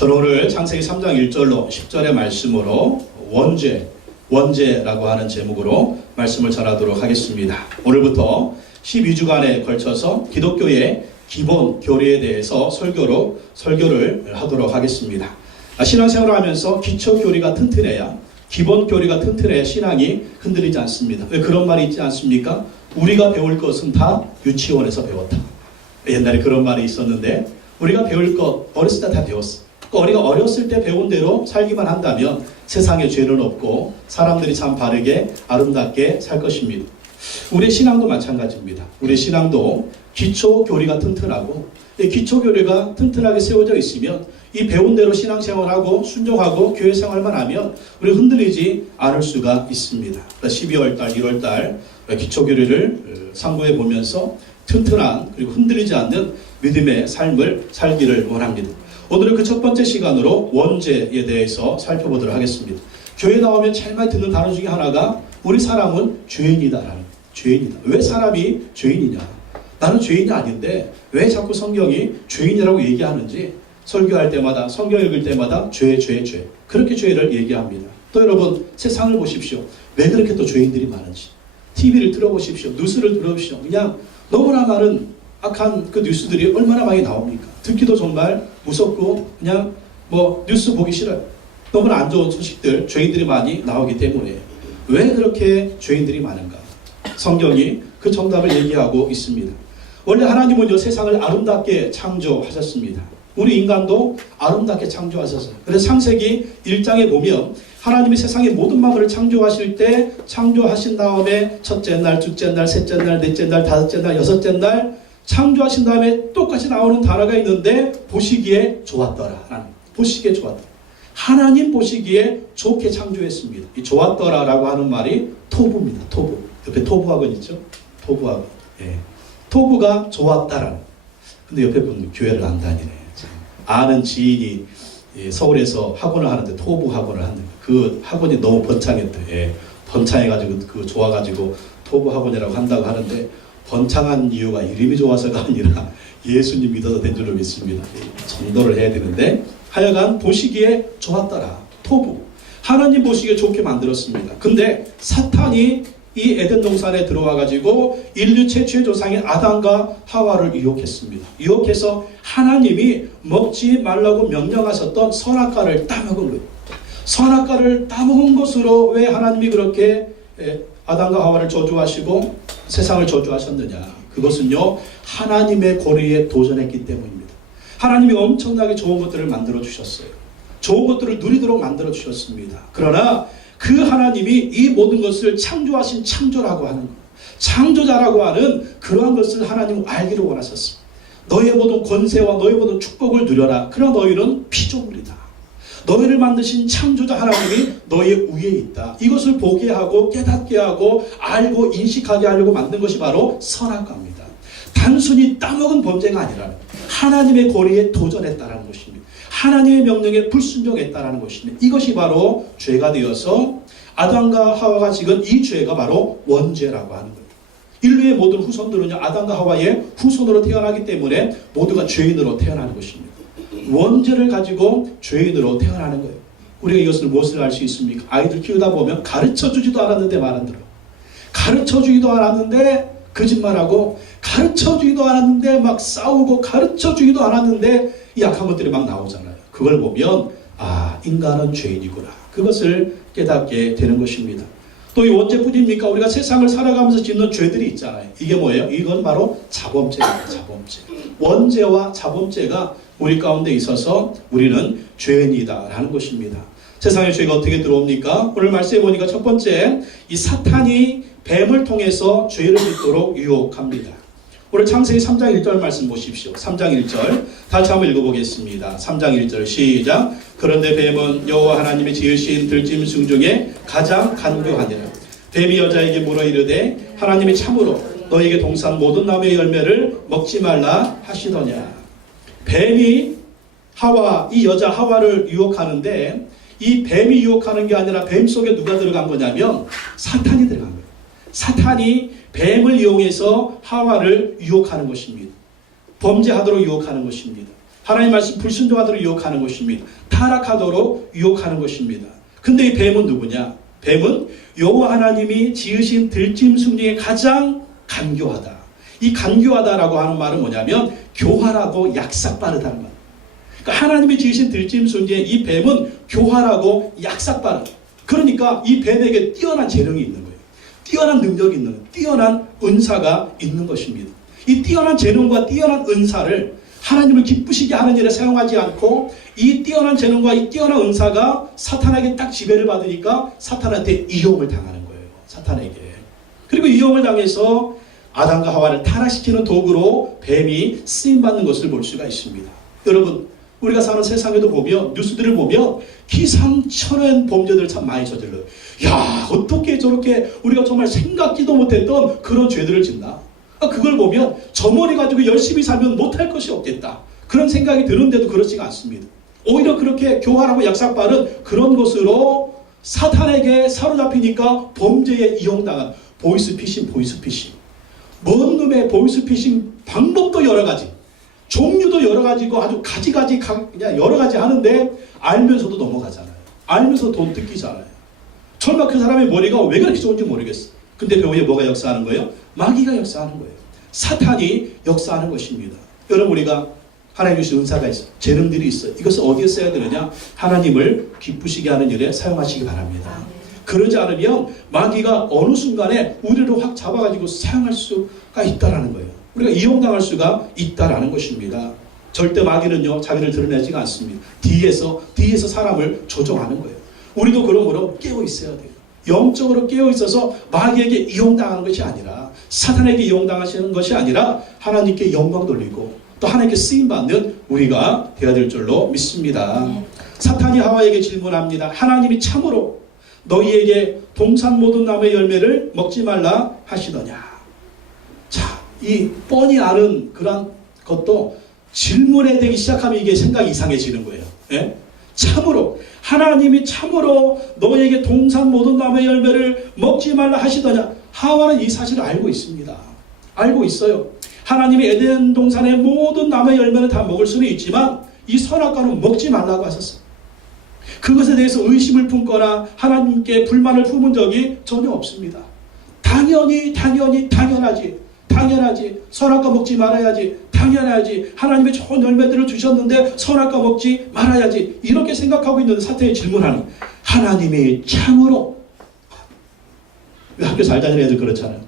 저는 오늘 창세기 3장 1절로 10절의 말씀으로 원죄라고 하는 제목으로 말씀을 전하도록 하겠습니다. 오늘부터 12주간에 걸쳐서 기독교의 기본 교리에 대해서 설교를 하도록 하겠습니다. 신앙생활을 하면서 기초 교리가 튼튼해야, 기본 교리가 튼튼해야 신앙이 흔들리지 않습니다. 왜 그런 말이 있지 않습니까? 우리가 배울 것은 다 유치원에서 배웠다. 옛날에 그런 말이 있었는데, 우리가 배울 것 어렸을 때 다 배웠어. 우리가 어렸을 때 배운 대로 살기만 한다면 세상에 죄는 없고 사람들이 참 바르게 아름답게 살 것입니다. 우리의 신앙도 마찬가지입니다. 우리의 신앙도 기초 교리가 튼튼하고, 기초 교리가 튼튼하게 세워져 있으면 이 배운 대로 신앙생활하고 순종하고 교회 생활만 하면 우리 흔들리지 않을 수가 있습니다. 12월달, 1월달 기초 교리를 상고해 보면서 튼튼한 그리고 흔들리지 않는 믿음의 삶을 살기를 원합니다. 오늘은 그 첫 번째 시간으로 원죄에 대해서 살펴보도록 하겠습니다. 교회 나오면 제일 많이 듣는 단어 중에 하나가 우리 사람은 죄인이다라는, 죄인이다. 왜 사람이 죄인이냐? 나는 죄인이 아닌데 왜 자꾸 성경이 죄인이라고 얘기하는지 설교할 때마다, 성경 읽을 때마다 죄. 그렇게 죄를 얘기합니다. 또 여러분, 세상을 보십시오. 왜 그렇게 또 죄인들이 많은지. TV를 들어보십시오. 뉴스를 들어보십시오. 그냥 너무나 많은 악한 그 뉴스들이 얼마나 많이 나옵니까? 듣기도 정말 무섭고 그냥 뉴스 보기 싫어요. 너무나 안 좋은 소식들, 죄인들이 많이 나오기 때문에 왜 그렇게 죄인들이 많은가? 성경이 그 정답을 얘기하고 있습니다. 원래 하나님은요, 세상을 아름답게 창조하셨습니다. 우리 인간도 아름답게 창조하셨어요. 그래서 창세기 1장에 보면 하나님이 세상의 모든 만물을 창조하실 때 창조하신 다음에 첫째 날, 둘째 날, 셋째 날, 넷째 날, 다섯째 날, 여섯째 날 창조하신 다음에 똑같이 나오는 단어가 있는데 보시기에 좋았더라. 보시기에 좋았더라. 하나님 보시기에 좋게 창조했습니다. 이 좋았더라라고 하는 말이 토부입니다. 토부. 옆에 토부학원 있죠? 토부학원. 예. 토부가 좋았다라는. 근데 옆에 보면 교회를 안 다니네. 아는 지인이 서울에서 학원을 하는데 토부 학원을 하는 그 학원이 너무 번창했대. 예. 번창해가지고 그 좋아가지고 토부 학원이라고 한다고 하는데 번창한 이유가 이름이 좋아서가 아니라 예수님 믿어서 된 줄로 믿습니다. 전도를 해야 되는데 하여간 보시기에 좋았더라. 토부. 하나님 보시기에 좋게 만들었습니다. 근데 사탄이 이 에덴 동산에 들어와가지고 인류 최초의 조상인 아담과 하와를 유혹했습니다. 유혹해서 하나님이 먹지 말라고 명령하셨던 선악과를 따먹은 거예요. 선악과를 따먹은 것으로 왜 하나님이 그렇게 아담과 하와를 저주하시고 세상을 저주하셨느냐? 그것은요, 하나님의 권위에 도전했기 때문입니다. 하나님이 엄청나게 좋은 것들을 만들어 주셨어요. 좋은 것들을 누리도록 만들어 주셨습니다. 그러나 그 하나님이 이 모든 것을 창조하신 창조라고 하는 것, 창조자라고 하는 그러한 것을 하나님은 알기를 원하셨습니다. 너희의 모든 권세와 너희의 모든 축복을 누려라. 그러나 너희는 피조물이다. 너희를 만드신 창조자 하나님이 너희의 위에 있다. 이것을 보게 하고 깨닫게 하고 알고 인식하게 하려고 만든 것이 바로 선악과입니다. 단순히 따먹은 범죄가 아니라 하나님의 권위에 도전했다는 것입니다. 하나님의 명령에 불순종했다는 것입니다. 이것이 바로 죄가 되어서 아담과 하와가 지은 이 죄가 바로 원죄라고 하는 거예요. 인류의 모든 후손들은요, 아담과 하와의 후손으로 태어나기 때문에 모두가 죄인으로 태어나는 것입니다. 원죄를 가지고 죄인으로 태어나는 거예요. 우리가 이것을 무엇을 알 수 있습니까? 아이들 키우다 보면 가르쳐주지도 않았는데 말 안 들어. 가르쳐주기도 않았는데 거짓말하고, 가르쳐주기도 않았는데 막 싸우고, 가르쳐주기도 않았는데 약한 것들이 막 나오잖아요. 그걸 보면 인간은 죄인이구나. 그것을 깨닫게 되는 것입니다. 또 이 원죄뿐입니까? 우리가 세상을 살아가면서 짓는 죄들이 있잖아요. 이게 뭐예요? 이건 바로 자범죄입니다. 자범죄. 원죄와 자범죄가 우리 가운데 있어서 우리는 죄인이다라는 것입니다. 세상의 죄가 어떻게 들어옵니까? 오늘 말씀해 보니까 첫 번째, 이 사탄이 뱀을 통해서 죄를 짓도록 유혹합니다. 오늘 창세기 3장 1절 말씀 보십시오. 3장 1절 다시 한번 읽어보겠습니다. 3장 1절 시작. 그런데 뱀은 여호와 하나님이 지으신 들짐승 중에 가장 간교하니라. 뱀이 여자에게 물어 이르되 하나님이 참으로 너에게 동산 모든 나무의 열매를 먹지 말라 하시더냐. 뱀이 이 여자 하와를 유혹하는데, 이 뱀이 유혹하는 게 아니라 뱀 속에 누가 들어간 거냐면 사탄이 들어간 거예요. 사탄이 뱀을 이용해서 하와를 유혹하는 것입니다. 범죄하도록 유혹하는 것입니다. 하나님 말씀 불순종하도록 유혹하는 것입니다. 타락하도록 유혹하는 것입니다. 근데 이 뱀은 누구냐? 뱀은 여호와 하나님이 지으신 들짐승 중에 가장 간교하다. 이 간교하다라고 하는 말은 뭐냐면 교활하고 약삭빠르다는 말. 그러니까 하나님이 지으신 들짐승 중에 이 뱀은 교활하고 약삭빠르다. 그러니까 이 뱀에게 뛰어난 재능이 있는 거예요. 뛰어난 능력이 있는 거예요. 뛰어난 은사가 있는 것입니다. 이 뛰어난 재능과 뛰어난 은사를 하나님을 기쁘시게 하는 일에 사용하지 않고 이 뛰어난 재능과 이 뛰어난 은사가 사탄에게 딱 지배를 받으니까 사탄한테 이용을 당하는 거예요. 사탄에게. 그리고 이용을 당해서 아담과 하와를 타락시키는 도구로 뱀이 쓰임받는 것을 볼 수가 있습니다. 여러분, 우리가 사는 세상에도 보면 뉴스들을 보면 기상천외한 범죄들 참 많이 저질러요. 야, 어떻게 저렇게 우리가 정말 생각지도 못했던 그런 죄들을 짓나? 그걸 보면 저 머리 가지고 열심히 살면 못할 것이 없겠다. 그런 생각이 드는데도 그렇지가 않습니다. 오히려 그렇게 교활하고 약삭빠른 그런 것으로 사탄에게 사로잡히니까 범죄에 이용당한 보이스피싱. 먼 놈의 보이스피싱 방법도 여러 가지, 종류도 여러 가지고 아주 가지가지 그냥 여러 가지 하는데 알면서도 넘어가잖아요. 알면서 돈 뜯기잖아요. 정말 그 사람의 머리가 왜 그렇게 좋은지 모르겠어. 근데 배우에 뭐가 역사하는 거예요? 마귀가 역사하는 거예요. 사탄이 역사하는 것입니다. 여러분, 우리가 하나님 주신 은사가 있어요. 재능들이 있어요. 이것을 어디에 써야 되느냐? 하나님을 기쁘시게 하는 일에 사용하시기 바랍니다. 그러지 않으면 마귀가 어느 순간에 우리를 확 잡아가지고 사용할 수가 있다라는 거예요. 우리가 이용당할 수가 있다라는 것입니다. 절대 마귀는요, 자기를 드러내지가 않습니다. 뒤에서 사람을 조종하는 거예요. 우리도 그러므로 깨어 있어야 돼요. 영적으로 깨어 있어서 마귀에게 이용당하는 것이 아니라, 사탄에게 이용당하시는 것이 아니라 하나님께 영광 돌리고 또 하나님께 쓰임받는 우리가 되어야 될 줄로 믿습니다. 사탄이 하와에게 질문합니다. 하나님이 참으로 너희에게 동산 모든 나무의 열매를 먹지 말라 하시더냐? 자, 이 뻔히 아는 그런 것도 질문에 되기 시작하면 이게 생각이 이상해지는 거예요. 예? 참으로, 하나님이 참으로 너에게 동산 모든 나무의 열매를 먹지 말라 하시더냐? 하와는 이 사실을 알고 있습니다. 알고 있어요. 하나님이 에덴 동산의 모든 나무의 열매는 다 먹을 수는 있지만 이 선악과는 먹지 말라고 하셨어요. 그것에 대해서 의심을 품거나 하나님께 불만을 품은 적이 전혀 없습니다. 당연하지. 선악과 먹지 말아야지. 당연하지. 하나님의 좋은 열매들을 주셨는데 선악과 먹지 말아야지. 이렇게 생각하고 있는 사탄이 질문하는, 하나님이 참으로, 학교 잘 다니는 애들 그렇잖아요.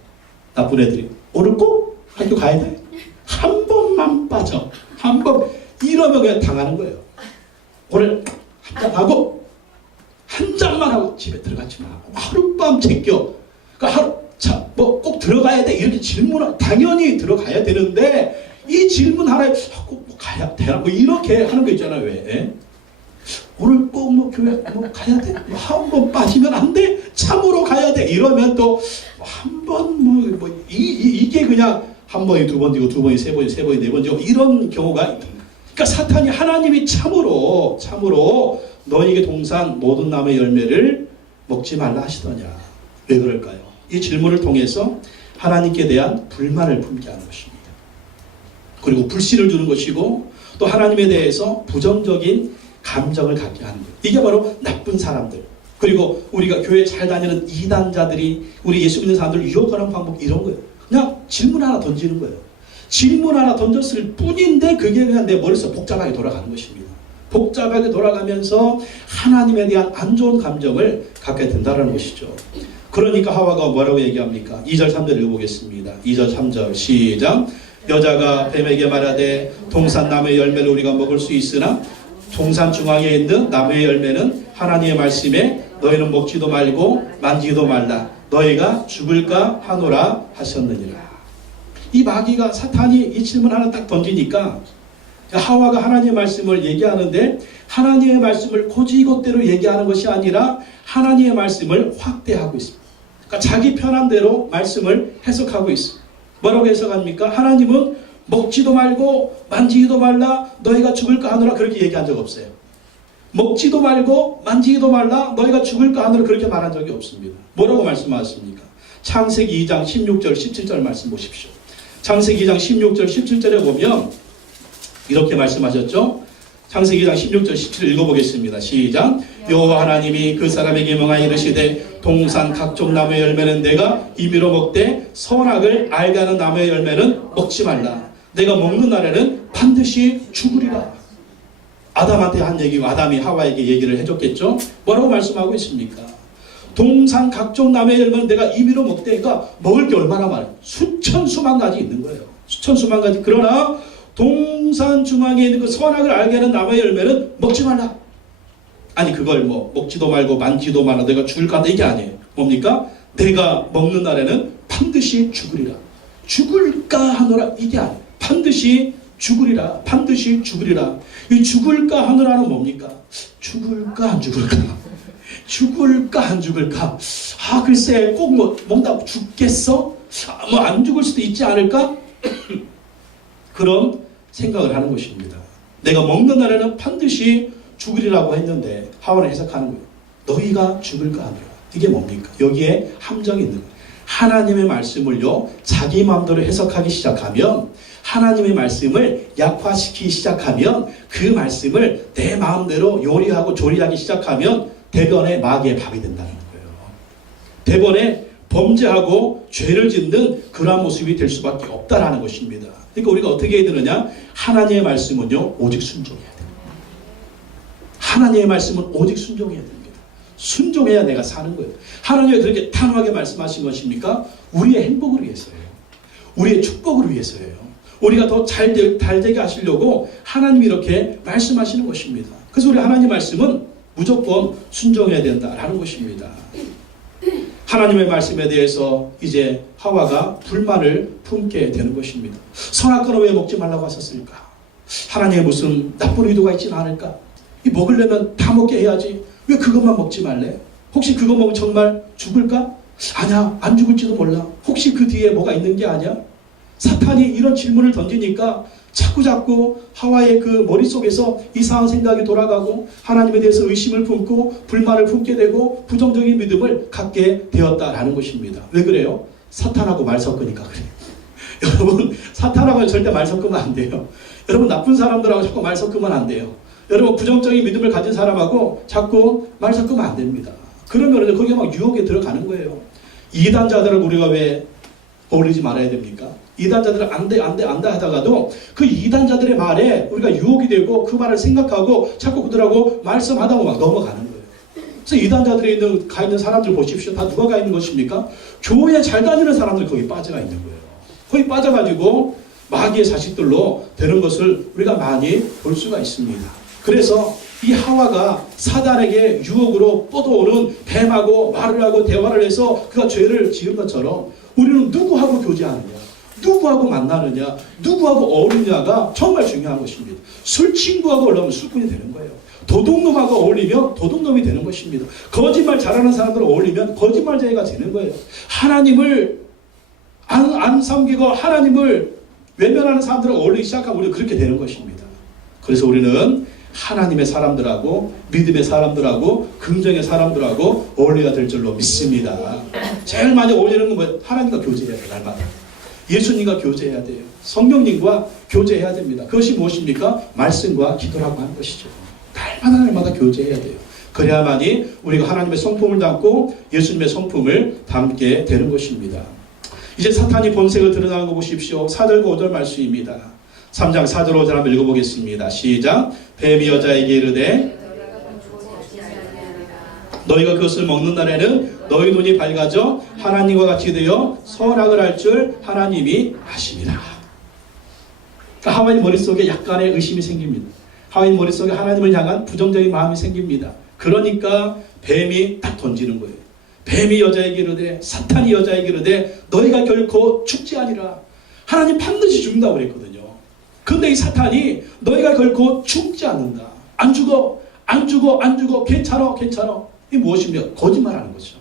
나쁜 애들이 오늘 꼭 학교 가야 돼. 한 번만 빠져. 한 번 이러면 그냥 당하는 거예요. 오늘 한 잔 하고 한 잔만 하고 집에 들어가지 마. 하룻밤 제껴. 그러니까 꼭 들어가야 돼. 이렇게 질문을 당연히 들어가야 되는데 이 질문 하나에 꼭 가야 되나? 뭐 이렇게 하는 거 있잖아요. 왜? 오늘 꼭 교회 가야 돼. 한 번 빠지면 안 돼. 참으로 가야 돼. 이러면 또 한 번 이게 그냥 한 번이 두 번이고 두 번이 세 번이 네 번이고 이런 경우가 있다. 그러니까 사탄이 하나님이 참으로 너에게 동산 모든 나무의 열매를 먹지 말라 하시더냐? 왜 그럴까요? 이 질문을 통해서 하나님께 대한 불만을 품게 하는 것입니다. 그리고 불신을 주는 것이고 또 하나님에 대해서 부정적인 감정을 갖게 하는 거예요. 이게 바로 나쁜 사람들, 그리고 우리가 교회 잘 다니는 이단자들이 우리 예수 믿는 사람들을 유혹하는 방법, 이런 거예요. 그냥 질문 하나 던지는 거예요. 질문 하나 던졌을 뿐인데 그게 그냥 내 머릿속에 복잡하게 돌아가는 것입니다. 복잡하게 돌아가면서 하나님에 대한 안 좋은 감정을 갖게 된다는 것이죠. 그러니까 하와가 뭐라고 얘기합니까? 2절 3절 읽어보겠습니다. 2절 3절 시작. 여자가 뱀에게 말하되 동산 나무의 열매를 우리가 먹을 수 있으나 동산 중앙에 있는 나무의 열매는 하나님의 말씀에 너희는 먹지도 말고 만지지도 말라. 너희가 죽을까 하노라 하셨느니라. 이 마귀가, 사탄이 이 질문 하나 딱 던지니까 하와가 하나님의 말씀을 얘기하는데 하나님의 말씀을 고지것대로 얘기하는 것이 아니라 하나님의 말씀을 확대하고 있습니다. 그러니까 자기 편한 대로 말씀을 해석하고 있습니다. 뭐라고 해석합니까? 하나님은 먹지도 말고 만지지도 말라 너희가 죽을까 하노라 그렇게 얘기한 적 없어요. 먹지도 말고 만지지도 말라 너희가 죽을까 하노라 그렇게 말한 적이 없습니다. 뭐라고 말씀하셨습니까? 창세기 2장 16절 17절 말씀 보십시오. 창세기 2장 16절 17절에 보면 이렇게 말씀하셨죠. 창세기 2장 16절 17절 읽어보겠습니다. 시작. 여호와 하나님이 그 사람에게 명하여 이르시되 동산 각종 나무의 열매는 내가 임의로 먹되 선악을 알게 하는 나무의 열매는 먹지 말라. 내가 먹는 날에는 반드시 죽으리라. 아담한테 한 얘기고 아담이 하와에게 얘기를 해줬겠죠. 뭐라고 말씀하고 있습니까? 동산 각종 나무의 열매는 내가 임의로 먹되, 그러니까 먹을 게 얼마나 많아요. 수천 수만 가지 있는 거예요. 수천 수만 가지. 그러나 동산 중앙에 있는 그 선악을 알게 하는 나무의 열매는 먹지 말라. 아니 그걸 뭐 먹지도 말고 만지도 말라 내가 죽을까 하다 이게 아니에요. 뭡니까? 내가 먹는 날에는 반드시 죽으리라. 죽을까 하노라 이게 아니에요. 반드시 죽으리라. 반드시 죽으리라. 이 죽을까 하노라는 뭡니까? 죽을까 안 죽을까? 죽을까 안 죽을까? 아 글쎄 꼭 뭔가 죽겠어? 뭐 안 죽을 수도 있지 않을까? 그런 생각을 하는 것입니다. 내가 먹는 날에는 반드시 죽으리라고 했는데 하와는 해석하는 거예요. 너희가 죽을까 하노라. 이게 뭡니까? 여기에 함정이 있는 거예요. 하나님의 말씀을요 자기 마음대로 해석하기 시작하면, 하나님의 말씀을 약화시키기 시작하면, 그 말씀을 내 마음대로 요리하고 조리하기 시작하면 대변에 마귀의 밥이 된다는 거예요. 대변에 범죄하고 죄를 짓는 그러한 모습이 될 수밖에 없다라는 것입니다. 그러니까 우리가 어떻게 해야 되느냐? 하나님의 말씀은요 오직 순종해야 됩니다. 하나님의 말씀은 오직 순종해야 됩니다. 순종해야 내가 사는 거예요. 하나님이 그렇게 단호하게 말씀하신 것입니까? 우리의 행복을 위해서예요. 우리의 축복을 위해서예요. 우리가 더 잘 되게 하시려고 하나님이 이렇게 말씀하시는 것입니다. 그래서 우리 하나님 말씀은 무조건 순종해야 된다라는 것입니다. 하나님의 말씀에 대해서 이제 하와가 불만을 품게 되는 것입니다. 선악과는 왜 먹지 말라고 하셨을까? 하나님의 무슨 나쁜 의도가 있지는 않을까? 이 먹으려면 다 먹게 해야지. 왜 그것만 먹지 말래? 혹시 그거 먹으면 정말 죽을까? 아니야, 안 죽을지도 몰라. 혹시 그 뒤에 뭐가 있는 게 아니야? 사탄이 이런 질문을 던지니까 자꾸 하와의 그 머릿속에서 이상한 생각이 돌아가고 하나님에 대해서 의심을 품고 불만을 품게 되고 부정적인 믿음을 갖게 되었다라는 것입니다. 왜 그래요? 사탄하고 말 섞으니까 그래요. 여러분 사탄하고 절대 말 섞으면 안 돼요. 여러분 나쁜 사람들하고 자꾸 말 섞으면 안 돼요. 여러분 부정적인 믿음을 가진 사람하고 자꾸 말 섞으면 안 됩니다. 그러면 거기에 막 유혹에 들어가는 거예요. 이단자들을 우리가 왜 어울리지 말아야 됩니까? 이단자들은 안 돼 하다가도 그 이단자들의 말에 우리가 유혹이 되고 그 말을 생각하고 자꾸 그들하고 말씀하다가 막 넘어가는 거예요. 그래서 이단자들에 가 있는 사람들 보십시오. 다 누가 가 있는 것입니까? 교회 잘 다니는 사람들이 거기 빠져가 있는 거예요. 거기 빠져가지고 마귀의 자식들로 되는 것을 우리가 많이 볼 수가 있습니다. 그래서 이 하와가 사단에게 유혹으로 뻗어오는 뱀하고 말을 하고 대화를 해서 그가 죄를 지은 것처럼 우리는 누구하고 교제하느냐, 누구하고 만나느냐, 누구하고 어울리냐가 정말 중요한 것입니다. 술 친구하고 어울리면 술꾼이 되는 거예요. 도둑놈하고 어울리면 도둑놈이 되는 것입니다. 거짓말 잘하는 사람들과 어울리면 거짓말쟁이가 되는 거예요. 하나님을 안 섬기고 하나님을 외면하는 사람들과 어울리기 시작하면 우리가 그렇게 되는 것입니다. 그래서 우리는 하나님의 사람들하고 믿음의 사람들하고 긍정의 사람들하고 어울려야 될 줄로 믿습니다. 제일 많이 어울리는 건 뭐예요? 하나님과 교제해야 돼요. 날마다 예수님과 교제해야 돼요. 성령님과 교제해야 됩니다. 그것이 무엇입니까? 말씀과 기도라고 하는 것이죠. 날마다 교제해야 돼요. 그래야만이 우리가 하나님의 성품을 담고 예수님의 성품을 담게 되는 것입니다. 이제 사탄이 본색을 드러나는 거 보십시오. 4절과 5절 말씀입니다. 3장 4절 5절 한번 읽어보겠습니다. 시작. 뱀이 여자에게 이르되 너희가 그것을 먹는 날에는 너희 눈이 밝아져 하나님과 같이 되어 선악을 알 줄 하나님이 아심이라. 그러니까 하와의 머릿속에 약간의 의심이 생깁니다. 하와의 머릿속에 하나님을 향한 부정적인 마음이 생깁니다. 그러니까 뱀이 딱 던지는 거예요. 뱀이 여자에게 이르되, 사탄이 여자에게 이르되 너희가 결코 죽지 아니라. 하나님 반드시 죽는다고 그랬거든요. 그런데 이 사탄이 너희가 결코 죽지 않는다. 안 죽어. 괜찮아. 이게 무엇이며? 거짓말하는 거죠.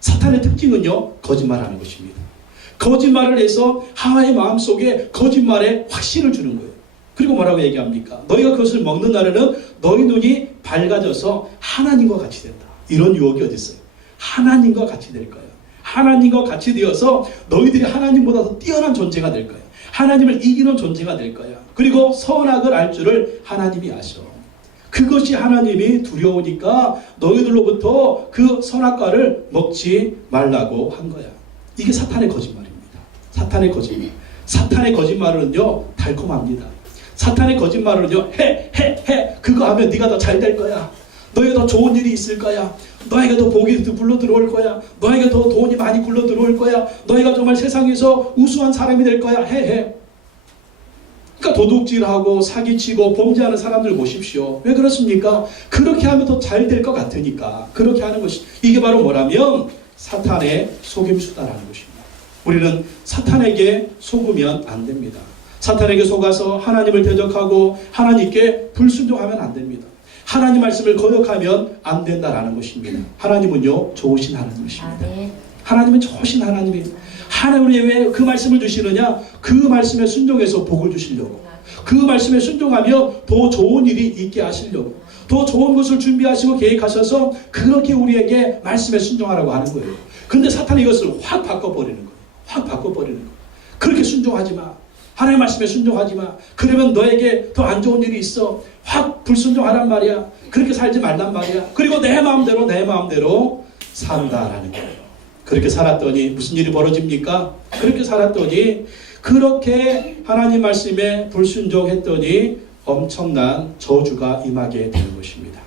사탄의 특징은요, 거짓말하는 것입니다. 거짓말을 해서 하와의 마음속에 거짓말에 확신을 주는 거예요. 그리고 뭐라고 얘기합니까? 너희가 그것을 먹는 날에는 너희 눈이 밝아져서 하나님과 같이 된다. 이런 유혹이 어디 있어요? 하나님과 같이 될 거예요. 하나님과 같이 되어서 너희들이 하나님보다 더 뛰어난 존재가 될 거예요. 하나님을 이기는 존재가 될 거야. 그리고 선악을 알 줄을 하나님이 아셔. 그것이 하나님이 두려우니까 너희들로부터 그 선악과를 먹지 말라고 한 거야. 이게 사탄의 거짓말입니다. 사탄의 거짓말. 사탄의 거짓말은요, 달콤합니다. 사탄의 거짓말은요, 해. 그거 하면 네가 더 잘 될 거야. 너에게 더 좋은 일이 있을 거야. 너에게 더 복이 굴러 들어올 거야. 너에게 더 돈이 많이 굴러 들어올 거야. 너희가 정말 세상에서 우수한 사람이 될 거야. 해. 그러니까 도둑질하고 사기치고 범죄하는 사람들 보십시오. 왜 그렇습니까? 그렇게 하면 더 잘 될 것 같으니까 그렇게 하는 것이, 이게 바로 뭐라면 사탄의 속임수다라는 것입니다. 우리는 사탄에게 속으면 안 됩니다. 사탄에게 속아서 하나님을 대적하고 하나님께 불순종하면 안 됩니다. 하나님 말씀을 거역하면 안 된다라는 것입니다. 하나님은요, 좋으신 하나님이십니다. 하나님은 좋으신 하나님이에요. 하나님이 왜 그 말씀을 주시느냐? 그 말씀에 순종해서 복을 주시려고. 그 말씀에 순종하며 더 좋은 일이 있게 하시려고. 더 좋은 것을 준비하시고 계획하셔서 그렇게 우리에게 말씀에 순종하라고 하는 거예요. 근데 사탄이 이것을 확 바꿔버리는 거예요. 확 바꿔버리는 거예요. 그렇게 순종하지 마. 하나님 말씀에 순종하지 마. 그러면 너에게 더 안 좋은 일이 있어. 확 불순종하란 말이야. 그렇게 살지 말란 말이야. 그리고 내 마음대로 산다라는 거예요. 그렇게 살았더니 무슨 일이 벌어집니까? 그렇게 살았더니, 그렇게 하나님 말씀에 불순종했더니 엄청난 저주가 임하게 되는 것입니다.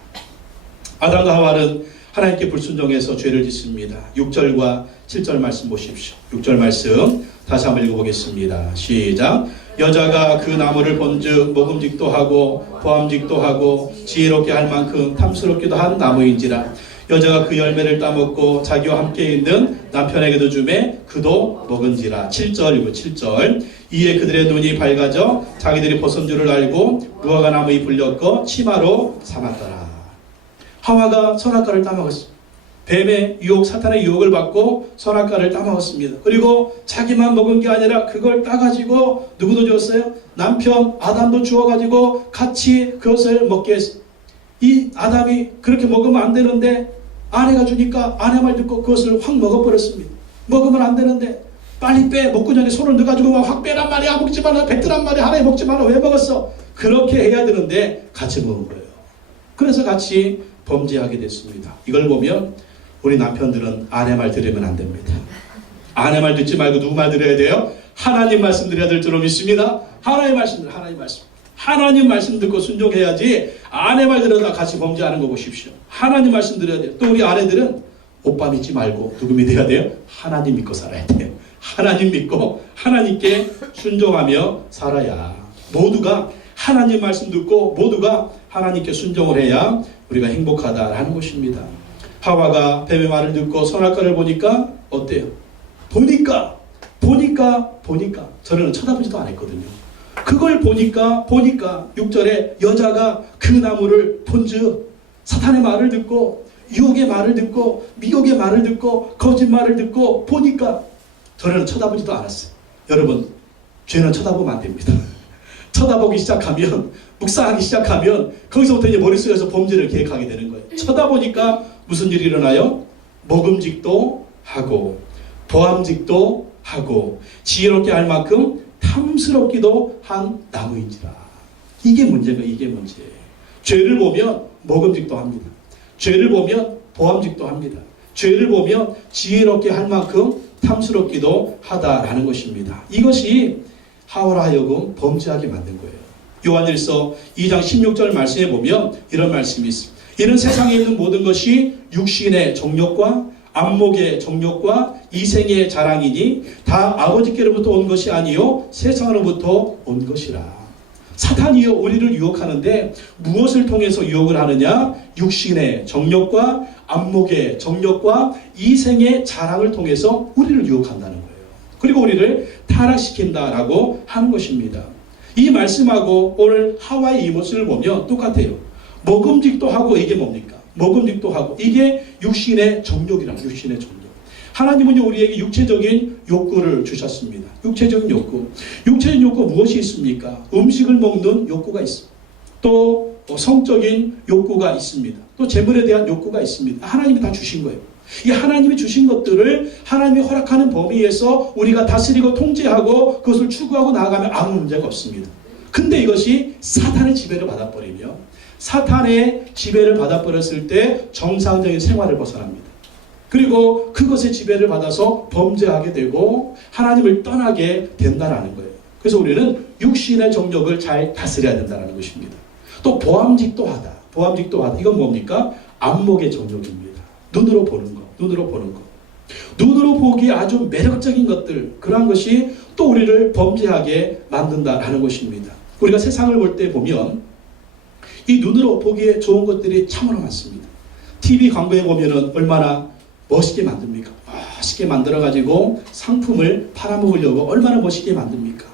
아담과 하와는 하나님께 불순종해서 죄를 짓습니다. 6절과 7절 말씀 보십시오. 6절 말씀 다시 한번 읽어보겠습니다. 시작. 여자가 그 나무를 본즉 먹음직도 하고 보암직도 하고 지혜롭게 할 만큼 탐스럽기도 한 나무인지라. 여자가 그 열매를 따먹고 자기와 함께 있는 남편에게도 주매 그도 먹은지라. 7절, 7절. 이에 그들의 눈이 밝아져 자기들이 벗은 줄을 알고 무화과 나무 잎을 엮어 치마로 삼았더라. 하와가 선악과를 따먹었습니다. 뱀의 유혹, 사탄의 유혹을 받고 선악과를 따먹었습니다. 그리고 자기만 먹은 게 아니라 그걸 따가지고 누구도 줬어요? 남편 아담도 주어가지고 같이 그것을 먹게 했어요. 이 아담이 그렇게 먹으면 안 되는데 아내가 주니까 아내 말 듣고 그것을 확 먹어버렸습니다. 먹으면 안 되는데 빨리 빼. 목구멍에 손을 넣어가지고 확 빼란 말이야. 먹지 마라. 뱉으란 말이야. 하나님 먹지 마라. 왜 먹었어? 그렇게 해야 되는데 같이 먹은 거예요. 그래서 같이 범죄하게 됐습니다. 이걸 보면 우리 남편들은 아내 말 들으면 안 됩니다. 아내 말 듣지 말고 누구 말 들어야 돼요? 하나님 말씀 드려야 될 줄로 믿습니다. 하나님 말씀. 하나님 말씀 듣고 순종해야지. 아내 말 들어다 같이 범죄하는 거 보십시오. 하나님 말씀 드려야 돼요. 또 우리 아내들은 오빠 믿지 말고 누구 믿어야 돼요? 하나님 믿고 살아야 돼요. 하나님 믿고 하나님께 순종하며 살아야, 모두가 하나님 말씀 듣고 모두가 하나님께 순종을 해야 우리가 행복하다라는 것입니다. 하와가 뱀의 말을 듣고 선악과를 보니까 어때요? 보니까 저는 쳐다보지도 않았거든요. 그걸 보니까 6절에 여자가 그 나무를 본즉 사탄의 말을 듣고 유혹의 말을 듣고 미혹의 말을 듣고 거짓말을 듣고 보니까, 저는 쳐다보지도 않았어요. 여러분, 죄는 쳐다보면 안 됩니다. 쳐다보기 시작하면, 묵상하기 시작하면 거기서부터 이제 머릿속에서 범죄를 계획하게 되는 거예요. 쳐다보니까 무슨 일이 일어나요? 먹음직도 하고 보암직도 하고 지혜롭게 할 만큼 탐스럽기도 한 나무인지라. 이게 문제가, 이게 문제예요. 죄를 보면 먹음직도 합니다. 죄를 보면 보암직도 합니다. 죄를 보면 지혜롭게 할 만큼 탐스럽기도 하다라는 것입니다. 이것이 하와로 하여금 범죄하게 만든 거예요. 요한일서 2장 16절 말씀에 보면 이런 말씀이 있습니다. 이는 세상에 있는 모든 것이 육신의 정욕과 안목의 정욕과 이생의 자랑이니 다 아버지께로부터 온 것이 아니요 세상으로부터 온 것이라. 사탄이요 우리를 유혹하는데 무엇을 통해서 유혹을 하느냐? 육신의 정욕과 안목의 정욕과 이생의 자랑을 통해서 우리를 유혹한다는 거예요. 그리고 우리를 타락시킨다라고 하는 것입니다. 이 말씀하고 오늘 하와의 이 모습을 보면 똑같아요. 먹음직도 하고, 이게 뭡니까? 먹음직도 하고, 이게 육신의 정욕이란, 육신의 정욕. 하나님은 우리에게 육체적인 욕구를 주셨습니다. 육체적인 욕구. 육체적인 욕구 무엇이 있습니까? 음식을 먹는 욕구가 있습니다. 또 성적인 욕구가 있습니다. 또 재물에 대한 욕구가 있습니다. 하나님이 다 주신 거예요. 이 하나님이 주신 것들을 하나님이 허락하는 범위에서 우리가 다스리고 통제하고 그것을 추구하고 나아가면 아무 문제가 없습니다. 근데 이것이 사탄의 지배를 받아버리며 사탄의 지배를 받아버렸을 때 정상적인 생활을 벗어납니다. 그리고 그것의 지배를 받아서 범죄하게 되고 하나님을 떠나게 된다라는 거예요. 그래서 우리는 육신의 정욕을 잘 다스려야 된다는 것입니다. 또 보암직도 하다. 이건 뭡니까? 안목의 정욕입니다. 눈으로 보는 것. 눈으로 보기에 아주 매력적인 것들, 그러한 것이 또 우리를 범죄하게 만든다라는 것입니다. 우리가 세상을 볼 때 보면 이 눈으로 보기에 좋은 것들이 참으로 많습니다. TV 광고에 보면은 얼마나 멋있게 만듭니까? 멋있게 만들어가지고 상품을 팔아먹으려고 얼마나 멋있게 만듭니까?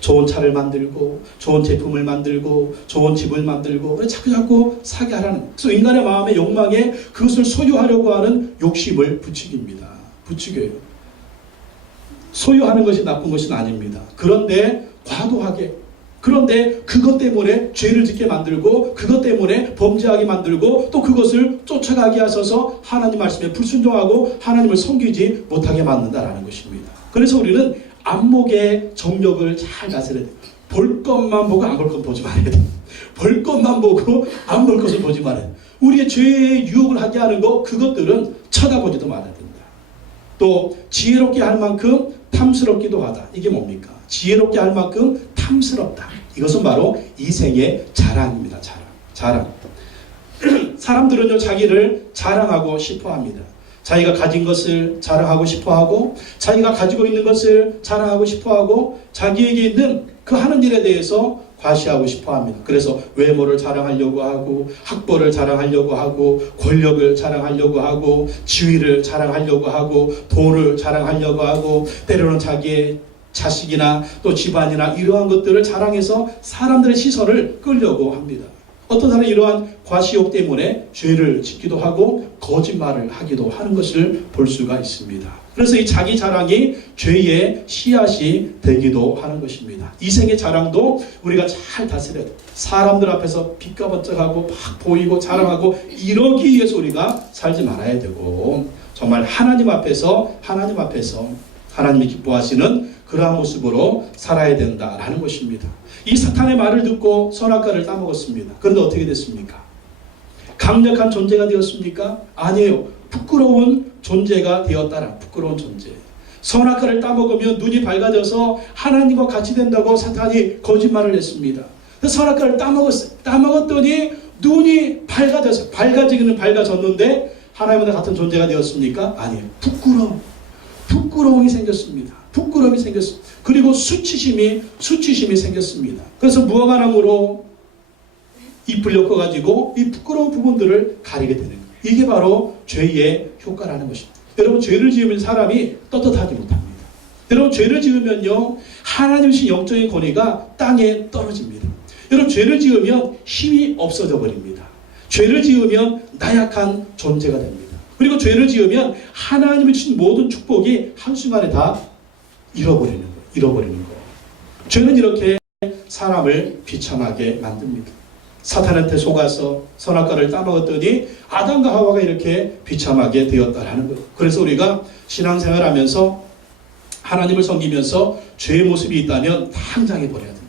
좋은 차를 만들고, 좋은 제품을 만들고, 좋은 집을 만들고, 자꾸 사게 하라는. 그래서 인간의 마음의 욕망에 그것을 소유하려고 하는 욕심을 부추깁니다. 부추겨요. 소유하는 것이 나쁜 것은 아닙니다. 그런데 과도하게, 그런데 그것 때문에 죄를 짓게 만들고 그것 때문에 범죄하게 만들고 또 그것을 쫓아가게 하셔서 하나님 말씀에 불순종하고 하나님을 섬기지 못하게 만든다라는 것입니다. 그래서 우리는 안목의 정욕을 잘 다스려야 돼요. 볼 것만 보고 안 볼 것 보지 말아야 돼요. 볼 것만 보고 안 볼 것을 보지 말아야 돼요. 우리의 죄의 유혹을 하게 하는 것, 그것들은 쳐다보지도 말아야 된다. 또 지혜롭게 할 만큼 탐스럽기도 하다. 이게 뭡니까? 지혜롭게 할 만큼 탐스럽다. 이것은 바로 이생의 자랑입니다. 자랑. 사람들은요, 자기를 자랑하고 싶어 합니다. 자기가 가진 것을 자랑하고 싶어 하고, 자기가 가지고 있는 것을 자랑하고 싶어 하고, 자기에게 있는 그 하는 일에 대해서 과시하고 싶어 합니다. 그래서 외모를 자랑하려고 하고, 학벌을 자랑하려고 하고, 권력을 자랑하려고 하고, 지위를 자랑하려고 하고, 돈을 자랑하려고 하고, 때로는 자기의 자식이나 또 집안이나 이러한 것들을 자랑해서 사람들의 시선을 끌려고 합니다. 어떤 사람은 이러한 과시욕 때문에 죄를 짓기도 하고 거짓말을 하기도 하는 것을 볼 수가 있습니다. 그래서 이 자기 자랑이 죄의 씨앗이 되기도 하는 것입니다. 이생의 자랑도 우리가 잘 다스려야 돼요. 사람들 앞에서 빛가번쩍하고 막 보이고 자랑하고 이러기 위해서 우리가 살지 말아야 되고, 정말 하나님 앞에서 하나님이 기뻐하시는 그러한 모습으로 살아야 된다라는 것입니다. 이 사탄의 말을 듣고 선악과를 따먹었습니다. 그런데 어떻게 됐습니까? 강력한 존재가 되었습니까? 아니에요. 부끄러운 존재가 되었다라. 부끄러운 존재. 선악과를 따먹으면 눈이 밝아져서 하나님과 같이 된다고 사탄이 거짓말을 했습니다. 선악과를 따먹었더니 눈이 밝아졌는데 하나님과 같은 존재가 되었습니까? 아니에요. 부끄러움이 생겼습니다. 그리고 수치심이 생겼습니다. 그래서 무화과나무로 잎을 엮어가지고 이 부끄러운 부분들을 가리게 되는 거예요. 이게 바로 죄의 효과라는 것입니다. 여러분, 죄를 지으면 사람이 떳떳하지 못합니다. 여러분, 죄를 지으면요, 하나님 신 영적인 권위가 땅에 떨어집니다. 여러분, 죄를 지으면 힘이 없어져 버립니다. 죄를 지으면 나약한 존재가 됩니다. 그리고 죄를 지으면 하나님이 주신 모든 축복이 한순간에 다 잃어버리는 거. 죄는 이렇게 사람을 비참하게 만듭니다. 사탄한테 속아서 선악과를 따먹었더니 아담과 하와가 이렇게 비참하게 되었다라는 거예요. 그래서 우리가 신앙생활하면서 하나님을 섬기면서 죄의 모습이 있다면 당장에 버려야 됩니다.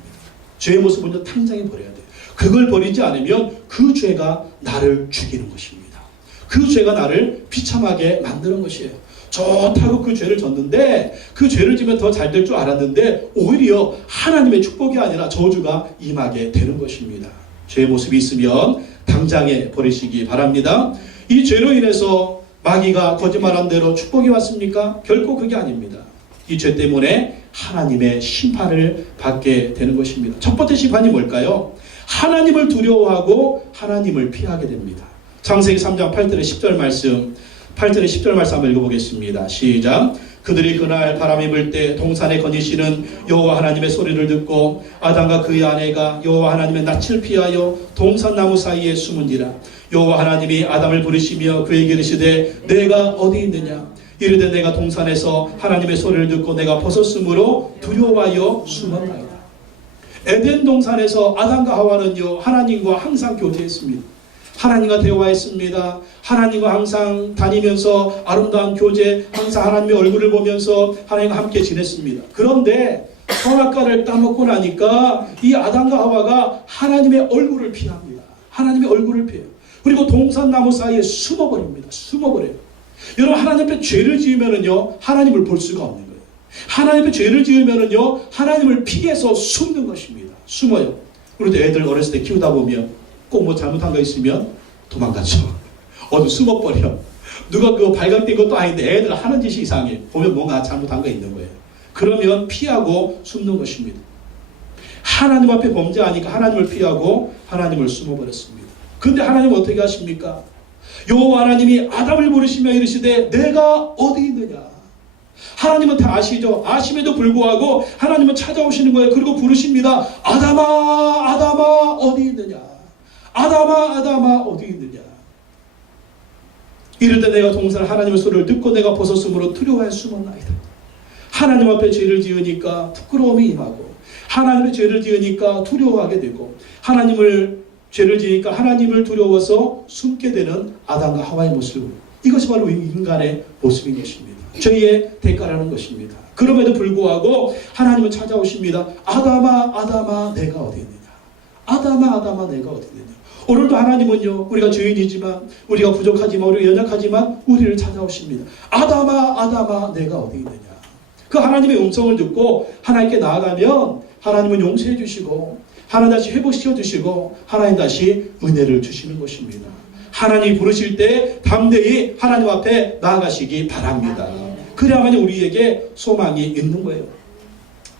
죄의 모습은요, 당장에 버려야 돼요. 그걸 버리지 않으면 그 죄가 나를 죽이는 것입니다. 그 죄가 나를 비참하게 만드는 것이에요. 좋다고 그 죄를 졌는데, 그 죄를 지면 더 잘 될 줄 알았는데 오히려 하나님의 축복이 아니라 저주가 임하게 되는 것입니다. 죄의 모습이 있으면 당장에 버리시기 바랍니다. 이 죄로 인해서 마귀가 거짓말한 대로 축복이 왔습니까? 결코 그게 아닙니다. 이 죄 때문에 하나님의 심판을 받게 되는 것입니다. 첫 번째 심판이 뭘까요? 하나님을 두려워하고 하나님을 피하게 됩니다. 창세기 3장 8절의 10절 말씀 한번 읽어보겠습니다. 시작. 그들이 그날 바람이 불 때 동산에 거니시는 여호와 하나님의 소리를 듣고 아담과 그의 아내가 여호와 하나님의 낯을 피하여 동산나무 사이에 숨은지라. 여호와 하나님이 아담을 부르시며 그에게 이르시되 내가 어디 있느냐. 이르되 내가 동산에서 하나님의 소리를 듣고 내가 벗었으므로 두려워하여 숨었나이다. 에덴 동산에서 아담과 하와는요, 하나님과 항상 교제했습니다. 하나님과 대화했습니다. 하나님과 항상 다니면서 아름다운 교제, 항상 하나님의 얼굴을 보면서 하나님과 함께 지냈습니다. 그런데 선악과를 따먹고 나니까 이 아담과 하와가 하나님의 얼굴을 피합니다. 하나님의 얼굴을 피해요. 그리고 동산나무 사이에 숨어버립니다. 숨어버려요. 여러분, 하나님 앞에 죄를 지으면은요, 하나님을 볼 수가 없는 거예요. 하나님 앞에 죄를 지으면은요, 하나님을 피해서 숨는 것입니다. 숨어요. 우리도 애들 어렸을 때 키우다 보면 꼭 뭐 잘못한 거 있으면 도망가죠. 어디 숨어버려. 누가 그거 발각된 것도 아닌데 애들 하는 짓이 이상해. 보면 뭔가 잘못한 거 있는 거예요. 그러면 피하고 숨는 것입니다. 하나님 앞에 범죄하니까 하나님을 피하고 하나님을 숨어버렸습니다. 근데 하나님은 어떻게 하십니까? 여호와 하나님이 아담을 부르시며 이르시되 내가 어디 있느냐? 하나님은 다 아시죠? 아심에도 불구하고 하나님은 찾아오시는 거예요. 그리고 부르십니다. 아담아, 아담아, 어디 있느냐? 아담아, 아담아, 어디 있느냐? 이럴 때 내가 동산 하나님의 소리를 듣고 내가 벗었으므로 두려워하여 숨었나이다. 하나님 앞에 죄를 지으니까 부끄러움이 임하고, 하나님의 죄를 지으니까 두려워하게 되고, 하나님을 죄를 지으니까 하나님을 두려워서 숨게 되는 아담과 하와의 모습. 이것이 바로 인간의 모습인 것입니다. 죄의 대가라는 것입니다. 그럼에도 불구하고 하나님은 찾아오십니다. 아담아, 아담아, 내가 어디 있느냐? 아담아, 아담아, 내가 어디 있느냐? 오늘도 하나님은요, 우리가 죄인이지만, 우리가 부족하지만, 우리가 연약하지만 우리를 찾아오십니다. 아담아, 아담아, 내가 어디 있느냐? 그 하나님의 음성을 듣고 하나님께 나아가면 하나님은 용서해 주시고, 하나님 다시 회복시켜 주시고, 하나님 다시 은혜를 주시는 것입니다. 하나님 부르실 때 담대히 하나님 앞에 나아가시기 바랍니다. 그래야만 우리에게 소망이 있는 거예요.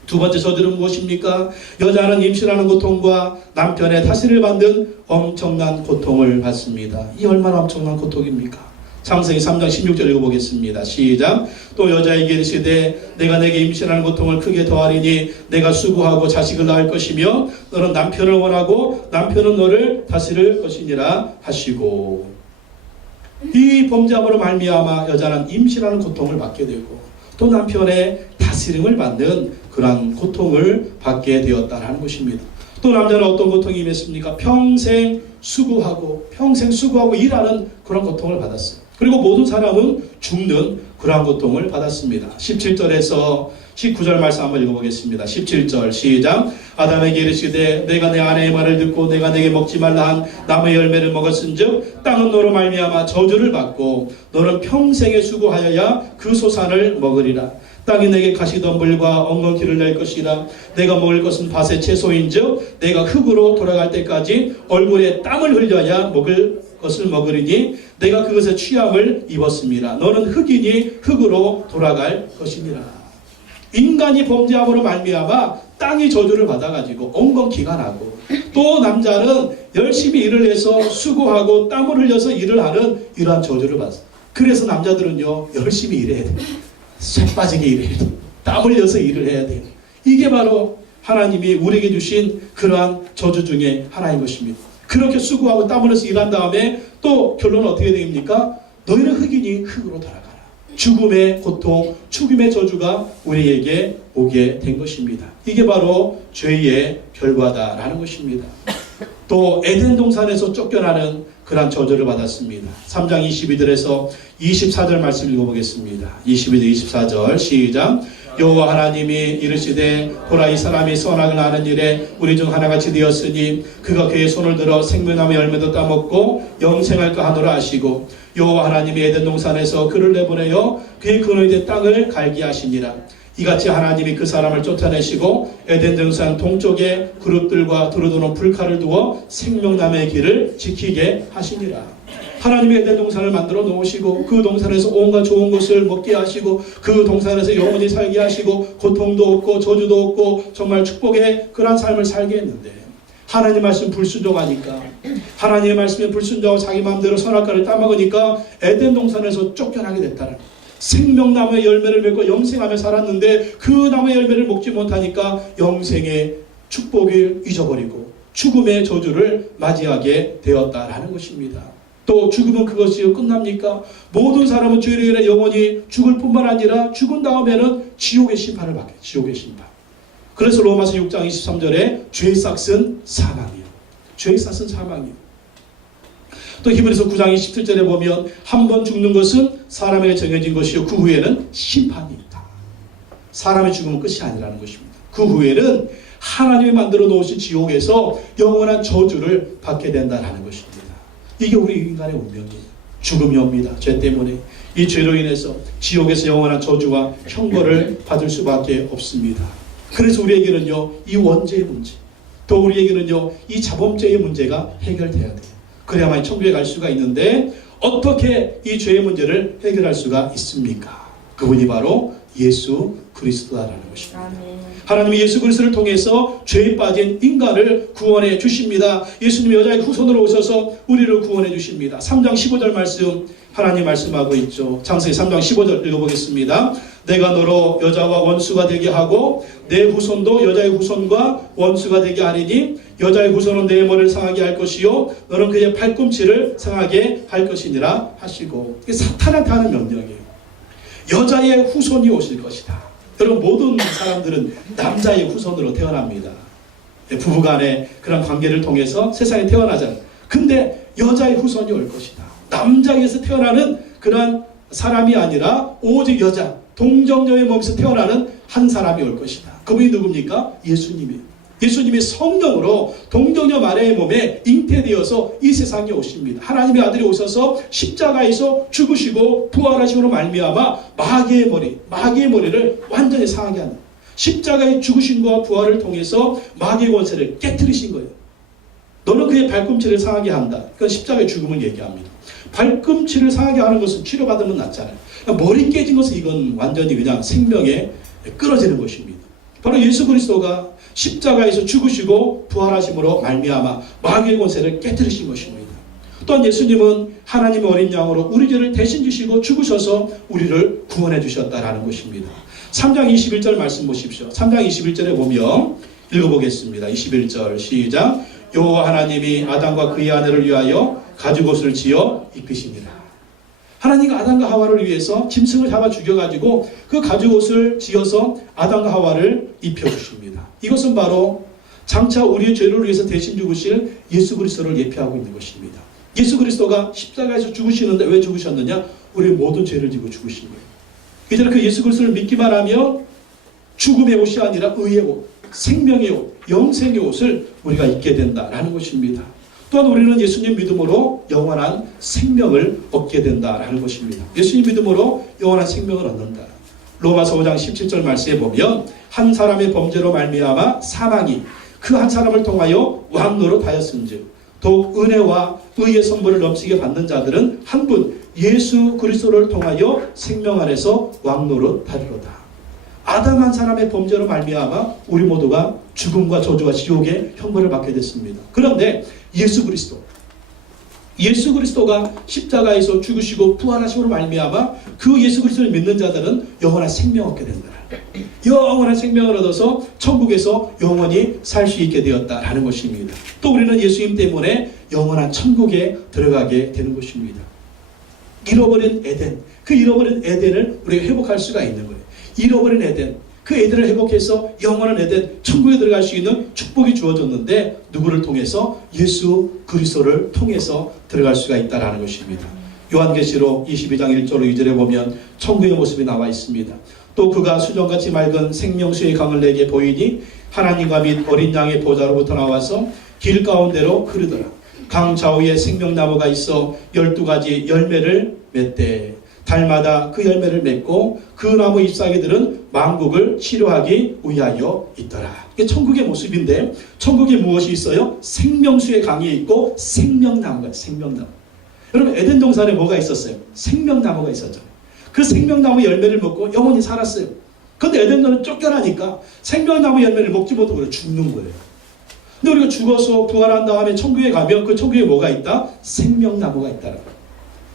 두 번째 저들은 무엇입니까? 여자는 임신하는 고통과 남편의 타신을 받는 엄청난 고통을 받습니다. 이 얼마나 엄청난 고통입니까? 창세기 3장 16절 읽어보겠습니다. 시작. 또 여자에게 이르시되 내가 내게 임신하는 고통을 크게 더하리니 내가 수고하고 자식을 낳을 것이며 너는 남편을 원하고 남편은 너를 다스릴 것이니라 하시고, 이 범죄함으로 말미암아 여자는 임신하는 고통을 받게 되고 또 남편의 다스림을 받는 그러한 고통을 받게 되었다는 것입니다. 또 남자는 어떤 고통이 임했습니까? 평생 수고하고 일하는 그런 고통을 받았어요. 그리고 모든 사람은 죽는 그러한 고통을 받았습니다. 17절에서 19절 말씀 한번 읽어보겠습니다. 17절 시작. 아담에게 이르시되 내가 내 아내의 말을 듣고 내가 내게 먹지 말라 한 나무의 열매를 먹었은즉 땅은 너로 말미암아 저주를 받고 너는 평생에 수고하여야 그 소산을 먹으리라. 땅이 내게 가시덤불과 엉겅퀴를 낼 것이라. 내가 먹을 것은 밭의 채소인즉 내가 흙으로 돌아갈 때까지 얼굴에 땀을 흘려야 먹을 것을 먹으리니 내가 그것의 취함을 입었습니다. 너는 흙이니 흙으로 돌아갈 것이니라. 인간이 범죄함으로 말미암아 땅이 저주를 받아가지고 엉겅퀴가 나고, 또 남자는 열심히 일을 해서 수고하고 땀을 흘려서 일을 하는 이러한 저주를 받았어요. 그래서 남자들은요, 열심히 일해야 돼요. 쇠 빠지게 일해야 돼요. 땀 흘려서 일을 해야 돼요. 이게 바로 하나님이 우리에게 주신 그러한 저주 중에 하나인 것입니다. 그렇게 수고하고 땀 흘려서 일한 다음에 또 결론은 어떻게 됩니까? 너희는 흙이니 흙으로 돌아가라. 죽음의 고통, 죽음의 저주가 우리에게 오게 된 것입니다. 이게 바로 죄의 결과다라는 것입니다. 또 에덴 동산에서 쫓겨나는 그런 저주를 받았습니다. 3장 22절에서 24절 말씀 읽어보겠습니다. 22절 24절 시작. 여호와 하나님이 이르시되 보라 이 사람이 선악을 아는 일에 우리 중 하나같이 되었으니 그가 그의 손을 들어 생명나무 열매도 따먹고 영생할까 하노라 하시고, 여호와 하나님이 에덴 동산에서 그를 내보내어 그의 근원이 된 땅을 갈게 하시니라. 이같이 하나님이 그 사람을 쫓아내시고 에덴 동산 동쪽에 그룹들과 두루두는 불칼을 두어 생명나무의 길을 지키게 하시니라. 하나님이 에덴 동산을 만들어 놓으시고 그 동산에서 온갖 좋은 것을 먹게 하시고 그 동산에서 영원히 살게 하시고 고통도 없고 저주도 없고 정말 축복의 그런 삶을 살게 했는데, 하나님 말씀 불순종하니까, 하나님의 말씀에 불순종하고 자기 마음대로 선악과를 따먹으니까 에덴 동산에서 쫓겨나게 됐다는 거예요. 생명나무의 열매를 맺고 영생하며 살았는데 그 나무의 열매를 먹지 못하니까 영생의 축복을 잊어버리고 죽음의 저주를 맞이하게 되었다라는 것입니다. 또 죽으면 그것이 끝납니까? 모든 사람은 죄로 인해 영원히 죽을 뿐만 아니라 죽은 다음에는 지옥의 심판을 받게, 지옥의 심판. 그래서 로마서 6장 23절에 죄의 삭은 사망이요. 죄의 삭은 사망이요. 또 히브리서 9장 17절에 보면 한 번 죽는 것은 사람에게 정해진 것이요 그 후에는 심판이 있다. 사람의 죽음은 끝이 아니라는 것입니다. 그 후에는 하나님이 만들어 놓으신 지옥에서 영원한 저주를 받게 된다는 것입니다. 이게 우리 인간의 운명이에요. 죽음이 옵니다. 죄 때문에. 이 죄로 인해서 지옥에서 영원한 저주와 형벌을 받을 수밖에 없습니다. 그래서 우리에게는요, 이 원죄의 문제, 또 우리에게는요, 이 자범죄의 문제가 해결돼야 돼요. 그래야만 천국에 갈 수가 있는데 어떻게 이 죄의 문제를 해결할 수가 있습니까? 그분이 바로 예수 그리스도라는 것입니다. 아멘. 하나님이 예수 그리스도를 통해서 죄에 빠진 인간을 구원해 주십니다. 예수님이 여자의 후손으로 오셔서 우리를 구원해 주십니다. 3장 15절 말씀 하나님 말씀하고 있죠. 창세기 3장 15절 읽어보겠습니다. 내가 너로 여자와 원수가 되게 하고 내 후손도 여자의 후손과 원수가 되게 하리니 여자의 후손은 내 머리를 상하게 할 것이요 너는 그의 팔꿈치를 상하게 할 것이니라 하시고, 이게 사탄한테 하는 명령이에요. 여자의 후손이 오실 것이다. 여러분, 모든 사람들은 남자의 후손으로 태어납니다. 부부간의 그런 관계를 통해서 세상에 태어나잖아요. 근데 여자의 후손이 올 것이다. 남자에서 태어나는 그런 사람이 아니라 오직 여자, 동정녀의 몸에서 태어나는 한 사람이 올 것이다. 그분이 누굽니까? 예수님이에요. 예수님이 성령으로 동정녀 마리아의 몸에 잉태되어서 이 세상에 오십니다. 하나님의 아들이 오셔서 십자가에서 죽으시고 부활하심으로 말미암아 마귀의 머리를 완전히 상하게 하는, 십자가의 죽으심과 부활을 통해서 마귀의 권세를 깨뜨리신 거예요. 너는 그의 발꿈치를 상하게 한다. 그건 십자가의 죽음을 얘기합니다. 발꿈치를 상하게 하는 것은 치료받으면 낫잖아요. 머리 깨진 것은 이건 완전히 그냥 생명에 끊어지는 것입니다. 바로 예수 그리스도가 십자가에서 죽으시고 부활하심으로 말미암아 마귀의 권세를 깨뜨리신 것입니다. 또한 예수님은 하나님의 어린 양으로 우리 죄를 대신 지시고 죽으셔서 우리를 구원해 주셨다라는 것입니다. 3장 21절 말씀 보십시오. 3장 21절에 보면 읽어보겠습니다. 21절 시작. 여호와 하나님이 아담과 그의 아내를 위하여 가죽옷을 지어 입히시니라. 하나님과 아담과 하와를 위해서 짐승을 잡아 죽여가지고 그 가죽옷을 지어서 아담과 하와를 입혀주십니다. 이것은 바로 장차 우리의 죄를 위해서 대신 죽으실 예수 그리스도를 예표하고 있는 것입니다. 예수 그리스도가 십자가에서 죽으시는데 왜 죽으셨느냐? 우리의 모든 죄를 지고 죽으신 거예요. 이제는 그 예수 그리스도를 믿기만 하면 죽음의 옷이 아니라 의의 옷, 생명의 옷, 영생의 옷을 우리가 입게 된다라는 것입니다. 또한 우리는 예수님 믿음으로 영원한 생명을 얻게 된다라는 것입니다. 예수님 믿음으로 영원한 생명을 얻는다. 로마서 5장 17절 말씀에 보면 한 사람의 범죄로 말미암아 사망이 그 한 사람을 통하여 왕노릇 하였은즉 더욱 은혜와 의의 선물을 넘치게 받는 자들은 한 분 예수 그리스도를 통하여 생명 안에서 왕노릇 하리로다. 아담 한 사람의 범죄로 말미암아 우리 모두가 죽음과 저주와 지옥의 형벌을 받게 됐습니다. 그런데 예수 그리스도가 십자가에서 죽으시고 부활하심으로 말미암아 그 예수 그리스도를 믿는 자들은 영원한 생명 얻게 된다. 영원한 생명을 얻어서 천국에서 영원히 살 수 있게 되었다라는 것입니다. 또 우리는 예수님 때문에 영원한 천국에 들어가게 되는 것입니다. 잃어버린 에덴, 그 잃어버린 에덴을 우리가 회복할 수가 있는 거예요. 잃어버린 에덴, 그 에덴을 회복해서 영원한 에덴, 천국에 들어갈 수 있는 축복이 주어졌는데 누구를 통해서? 예수 그리스도를 통해서 들어갈 수가 있다는 것입니다. 요한계시록 22장 1절 2절에 보면 천국의 모습이 나와 있습니다. 또 그가 수정같이 맑은 생명수의 강을 내게 보이니 하나님과 및 어린 양의 보좌로부터 나와서 길 가운데로 흐르더라. 강 좌우에 생명나무가 있어 12가지 열매를 맺되 달마다 그 열매를 맺고 그 나무 잎사귀들은 만국을 치료하기 위하여 있더라. 이게 천국의 모습인데 천국에 무엇이 있어요? 생명수의 강이 있고 생명나무가, 생명나무. 여러분, 에덴 동산에 뭐가 있었어요? 생명나무가 있었죠. 그 생명나무 열매를 먹고 영원히 살았어요. 그런데 에덴동산은 쫓겨나니까 생명나무 열매를 먹지 못하고 죽는 거예요. 근데 우리가 죽어서 부활한 다음에 천국에 가면 그 천국에 뭐가 있다? 생명나무가 있다는 거예요.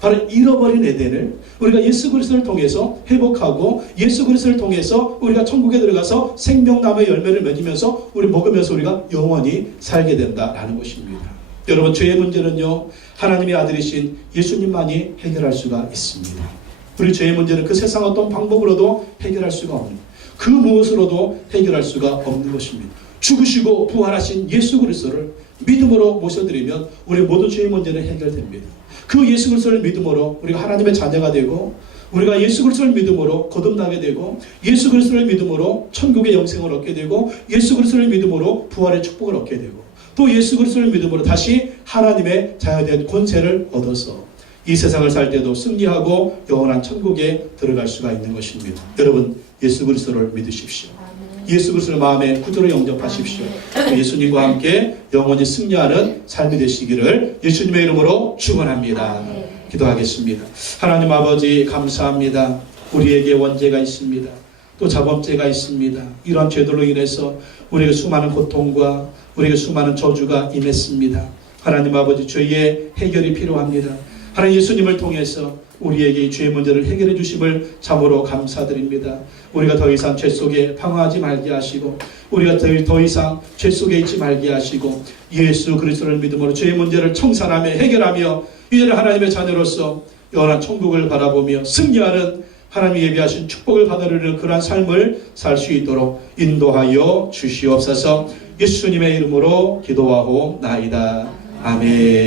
바로 잃어버린 에덴을 우리가 예수 그리스도를 통해서 회복하고 예수 그리스도를 통해서 우리가 천국에 들어가서 생명나무의 열매를 맺으면서 우리 먹으면서 우리가 영원히 살게 된다라는 것입니다. 여러분, 죄의 문제는요, 하나님의 아들이신 예수님만이 해결할 수가 있습니다. 우리 죄의 문제는 그 세상 어떤 방법으로도 해결할 수가 없는, 그 무엇으로도 해결할 수가 없는 것입니다. 죽으시고 부활하신 예수 그리스도를 믿음으로 모셔드리면 우리 모든 죄의 문제는 해결됩니다. 그 예수 그리스도를 믿음으로 우리가 하나님의 자녀가 되고, 우리가 예수 그리스도를 믿음으로 거듭나게 되고, 예수 그리스도를 믿음으로 천국의 영생을 얻게 되고, 예수 그리스도를 믿음으로 부활의 축복을 얻게 되고, 또 예수 그리스도를 믿음으로 다시 하나님의 자녀에 대한 권세를 얻어서 이 세상을 살 때도 승리하고 영원한 천국에 들어갈 수가 있는 것입니다. 여러분, 예수 그리스도를 믿으십시오. 예수 그리스도를 마음에 구주로 영접하십시오. 예수님과 함께 영원히 승리하는 삶이 되시기를 예수님의 이름으로 축원합니다. 기도하겠습니다. 하나님 아버지, 감사합니다. 우리에게 원죄가 있습니다. 또 자범죄가 있습니다. 이러한 죄들로 인해서 우리에게 수많은 고통과 우리에게 수많은 저주가 임했습니다. 하나님 아버지, 죄의 해결이 필요합니다. 하나님, 예수님을 통해서 우리에게 이 죄의 문제를 해결해 주심을 참으로 감사드립니다. 우리가 더 이상 죄 속에 방황하지 말게 하시고, 우리가 더 이상 죄 속에 있지 말게 하시고, 예수 그리스도를 믿음으로 죄의 문제를 청산하며 해결하며 이제는 하나님의 자녀로서 영원한 천국을 바라보며 승리하는 하나님이 예비하신 축복을 받으려는 그러한 삶을 살 수 있도록 인도하여 주시옵소서. 예수님의 이름으로 기도하옵나이다. 아멘.